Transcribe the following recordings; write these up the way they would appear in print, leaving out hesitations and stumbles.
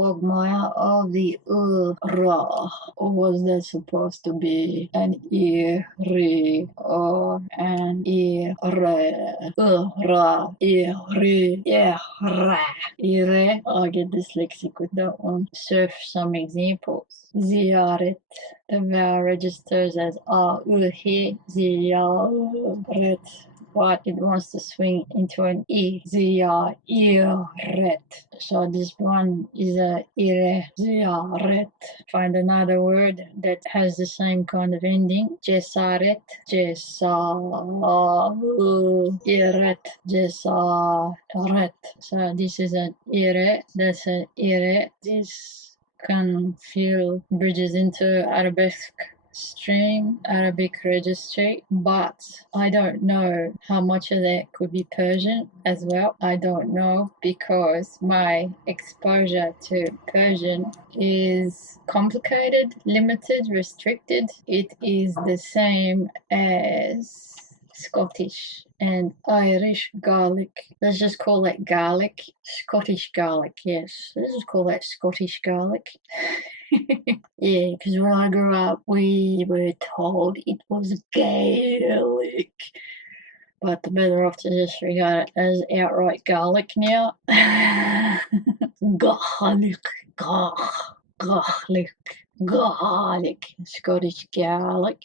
Quagmire of the ra, or was that supposed to be an re, or an re, ra, re, ra, ire? I get dyslexic with that one. Surf some examples. Ziyaret. The vowel registers as he, ziyaret, but it wants to swing into an I. Ziyaret. So this one is a ire, ziyaret. Find another word that has the same kind of ending. Cesaret, cesaret, cesaret. So this is an ire, that's an ire. This can feel bridges into Arabic registry, but I don't know how much of that could be Persian as well. I don't know, because my exposure to Persian is complicated, limited, restricted. It is the same as Scottish and Irish garlic. Let's just call that garlic. Scottish garlic, yes. Let's just call that Scottish garlic. Yeah, because when I grew up, we were told it was Gaelic. But the better off to just regard it as outright garlic now. Garlic, garlic. Garlic, Scottish garlic,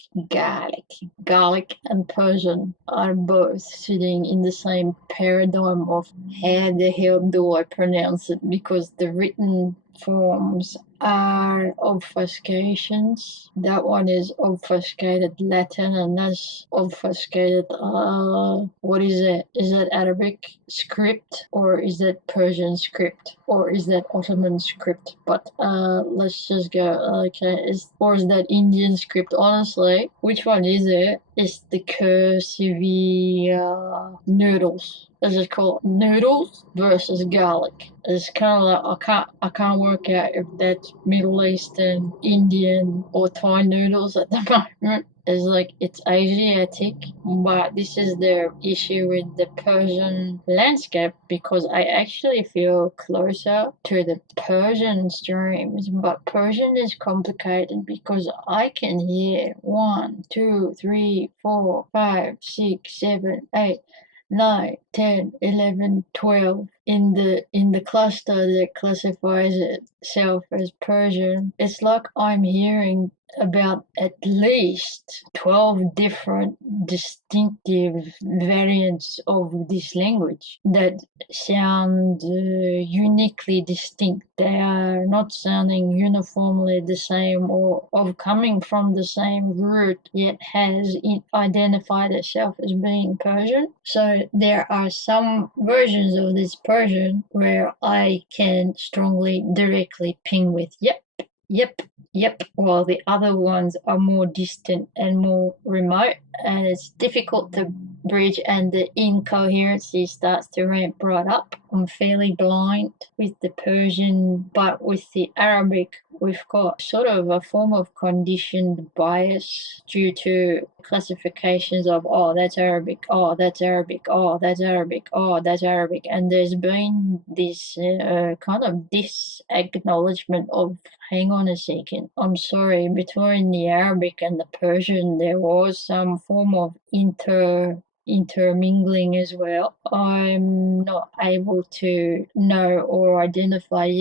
garlic and Persian are both sitting in the same paradigm of how the hell do I pronounce it, because the written forms are obfuscations. That one is obfuscated Latin, and that's obfuscated, what is it? Is that Arabic script, or is that Persian script, or is that Ottoman script? But let's just go, okay, or is that Indian script? Honestly, which one is it? It's the cursive noodles. Let's just call it noodles versus garlic. It's kind of like I can't work out if that's Middle Eastern, Indian, or Thai noodles at the moment. It's like it's Asiatic, but this is the issue with the Persian landscape, because I actually feel closer to the Persian streams. But Persian is complicated because I can hear 1, 2, 3, 4, 5, 6, 7, 8, 9, 10, 11, 12 in the cluster that classifies itself as Persian. It's like I'm hearing about at least 12 different distinctive variants of this language that sound uniquely distinct. They are not sounding uniformly the same or of coming from the same root, yet has identified itself as being Persian. So there are some versions of this Persian where I can strongly, directly ping with yep, while the other ones are more distant and more remote, and it's difficult to bridge, and the incoherency starts to ramp right up. I'm fairly blind with the Persian, but with the Arabic, we've got sort of a form of conditioned bias due to classifications of, oh, that's Arabic, oh, that's Arabic, oh, that's Arabic, oh, that's Arabic. And there's been this kind of disacknowledgement of, hang on a second, I'm sorry, between the Arabic and the Persian, there was some form of intermingling as well. I'm not able to know or identify,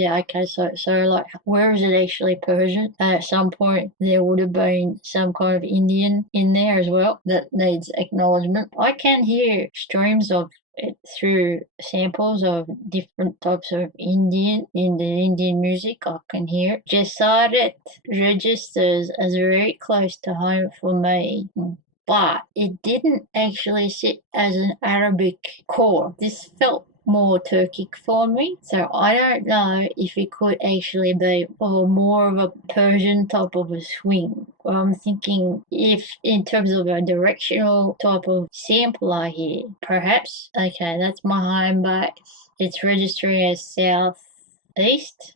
so like, where is it actually Persian? At some point there would have been some kind of Indian in there as well that needs acknowledgement. I can hear streams of it through samples of different types of Indian in the Indian music. I can hear it. Cesaret registers as very close to home for me, but it didn't actually sit as an Arabic core. This felt more Turkic for me, so I don't know if it could actually be more of a Persian type of a swing. I'm thinking, if in terms of a directional type of sampler here, perhaps, okay, that's my home base. It's registering as south southeast,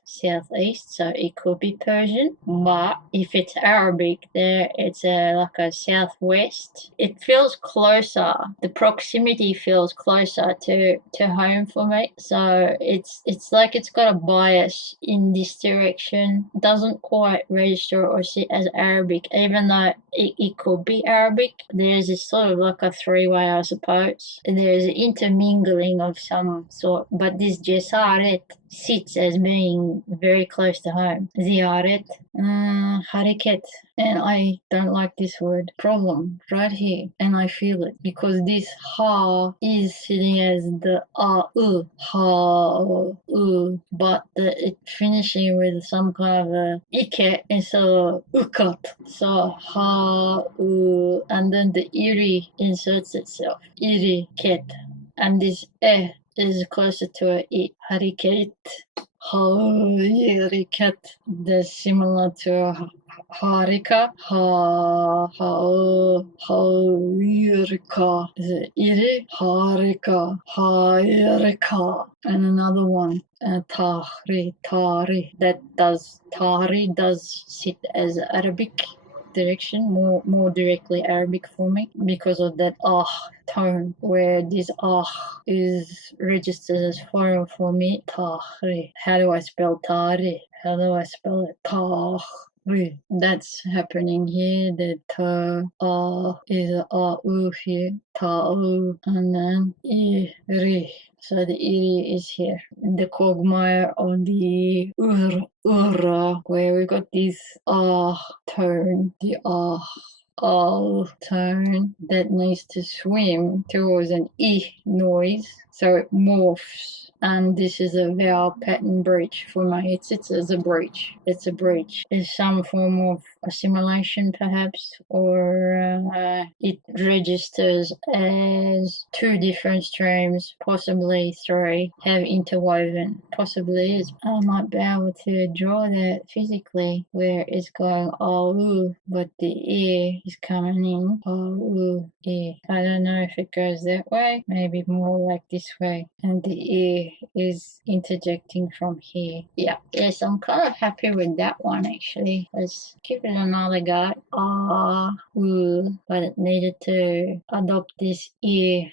so it could be Persian. But if it's Arabic, there it's like a southwest. It feels closer. The proximity feels closer to home for me. So it's like it's got a bias in this direction. It doesn't quite register or sit as Arabic, even though it could be Arabic. There's this sort of like a three-way, I suppose. There's an intermingling of some sort, but this Cesaret sits as being very close to home. Ziyaret, hareket, and I don't like this word. Problem right here, and I feel it because this ha is sitting as the ha but it's finishing with some kind of a ike instead of ukat. So ha and then the iri inserts itself. Iri ket, and this is closer to a I. Hareket. Hareket. That's similar to harika. Harika. Is it iri? Harika. Harika. And another one. Tahri. That does tahri does sit as Arabic direction, more directly Arabic for me because of that tone, where this is registered as foreign for me. Tahri. How do I spell tahri? How do I spell it? Tahri. That's happening here. The ta is a here. Ta and then iri. So the iri is here. The quagmire of the where we got this tone, the tone that needs to swim towards an I noise, so it morphs. And this is a vowel pattern breach for me. It sits as a breach. It's a breach. It's some form of assimilation, perhaps, or it registers as two different streams, possibly three, have interwoven. Possibly is. I might be able to draw that physically, where it's going but the ear is coming in. Ear. I don't know if it goes that way. Maybe more like this way, and the ear is interjecting from here. Yes, I'm kind of happy with that one actually. Let's give it another go. But it needed to adopt this iri.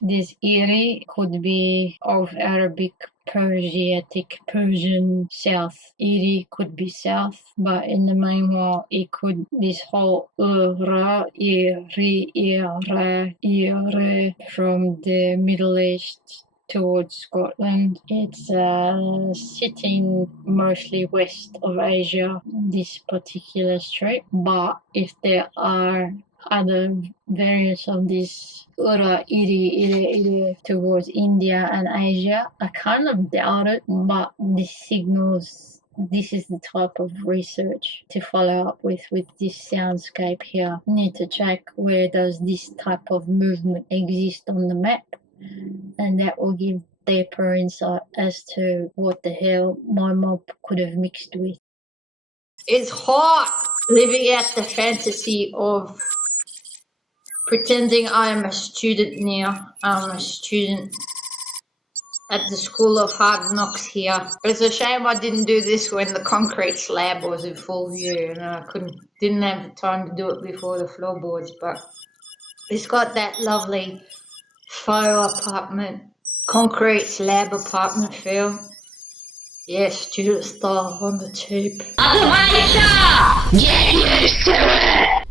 This iri could be of Arabic, Persian, south. Iri could be south, but in the meanwhile, it could, this whole iri from the Middle East towards Scotland. It's sitting mostly west of Asia, this particular strait. But if there are other variants of this iri towards India and Asia, I kind of doubt it, but this signals this is the type of research to follow up with this soundscape here. Need to check where does this type of movement exist on the map, and that will give deeper insight as to what the hell my mob could have mixed with. It's hot living out the fantasy of pretending I am a student now. I'm a student at the School of Hard Knocks here. It's a shame I didn't do this when the concrete slab was in full view, and I didn't have the time to do it before the floorboards, but it's got that lovely faux apartment, concrete slab apartment feel. Yes, student style on the cheap. Get used to it!